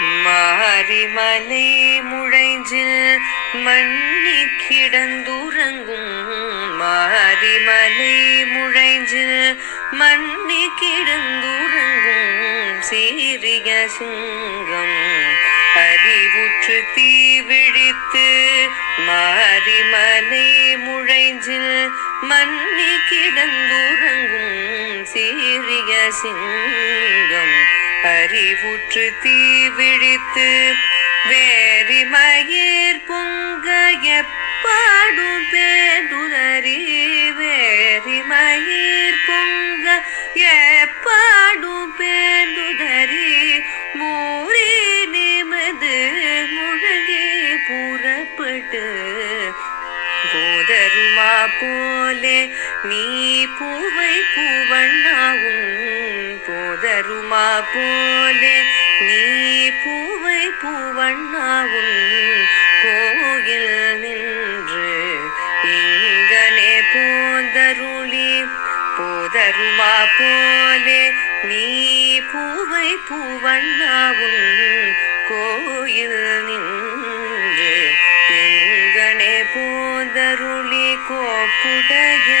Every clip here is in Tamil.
மாரிமலை முழைஞ்சில் மண்ணி கிடந்துறங்கும். மாரிமலை முழைஞ்சில் மண்ணி கிடந்துறங்கும். சீரிய சுங்கம் அறிவுற்று தீ விழித்து மாரிமலை முழைஞ்சில் மண்ணி கிடந்துறங்கும். சீரிய சிங்கம் அறிவுற்று தீ விழித்து வேரி மயிர் பொங்க எப்பாடும் பேதுதறி வேரி மயிர் பொங்க எப்பாடும் பேதுதறி மூறி நிமது முழங்கி புறப்பட்டு போதருமா போலே நீ பூவை பூவண்ணாவும் போல நீ பூவை பூவண்ணாவும் கோயில் நின்று இங்கனே போதருளி போதருமா போலே நீ பூவை பூவண்ணாவும் கோயில் நின்று எங்கனே போதருளி கோப்புடைய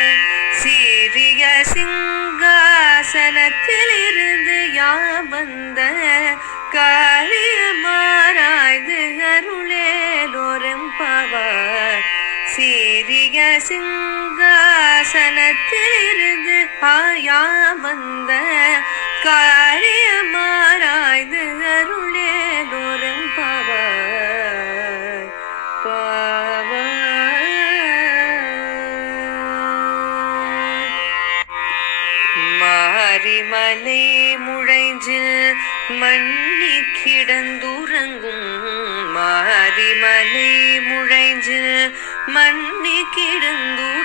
சீரிய சிங்காசனத்திலிருந்து சீரிய சிங்காசனத்திலிருந்து ஆயா வந்த காரியமாராய்ந்து அருளேலோரும் பவார் பவார் மாரிமலை முழைஞ்சில் மண்ணி கிடந்துறங்கும் மாரிமலை மண்ணி கிடந்துறங்கும்